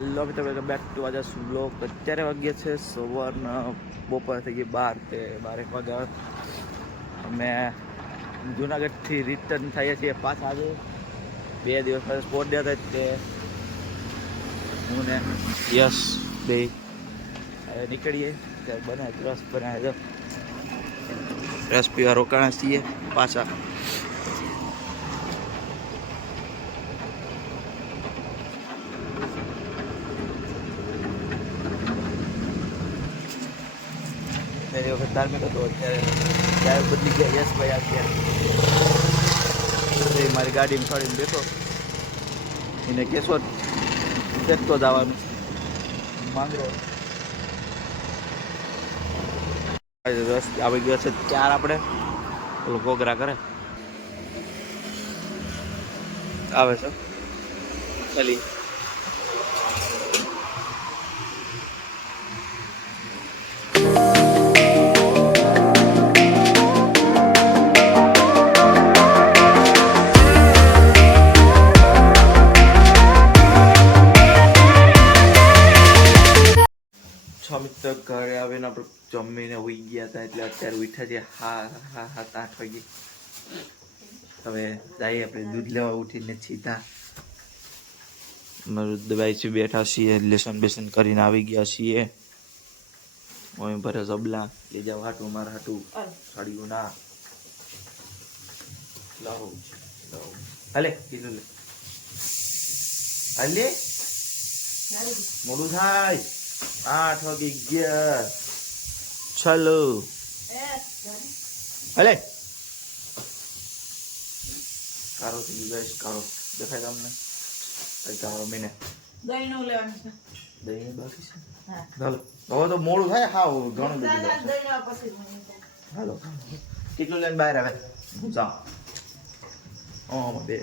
Hello મિત્રો welcome back to આજે blog અત્યારે વાગ્યા છે સવારના, બપોર થઈ ગઈ બાર તે બારેક વાગ્યા અમે જુનાગઢથી રિટર્ન થઈએ છીએ પાછા આજે. બે દિવસ પછી સ્પોર્ટ ડે હતા તે હું ને યસ બે. હવે નીકળીએ. ત્યારે બને રસ બનાવે રસ પીવા રોકાણા છીએ પાછા. પહેલી વખત ધાર્મિક હતો અત્યારે ત્યારે બદલી ગયા યશભાઈ ભાઈ અત્યારે મારી ગાડીમાં ચડીને બેઠો. એને કેશોદ દેખતો જવાનું. માંગરો. રસ આવી ગયો છે ચાર આપણે. પેલો ઘોઘરા કરે આવે છે. ખાલી છ મિત્ર ઘરે આવીને આપણે જમીને ઉઈ ગયા હતા એટલે અત્યારે ઉઠ્યા છે હા હા હા આઠ વાગે હવે જઈએ આપણે દૂધ લેવા ઉઠીને સીધા. મરુદભાઈ બેઠા છીએ લેસન બેસન કરીને આવી ગયા છીએ. ઓય ભરે જબલા લઈ જાવ હાટું મારા હાટું. સાડીઓ ના. લાવો. લાવો. હાલે કીધું લે. હાલે. મોડું થાય. આઠ વાગી ગયા ચાલો. હલે. કારો થઈ ગયો કારો દેખાય તમને? કઈ કારો મહિને દહીં નું લેવાનું છે. દહીં બાકી છે? હા. ચાલો. હવે તો મોડું થાય હા ઘણું બધું મને. હાલો. ટીકલું લઈને બહાર આવે? જાઓ ઓ બે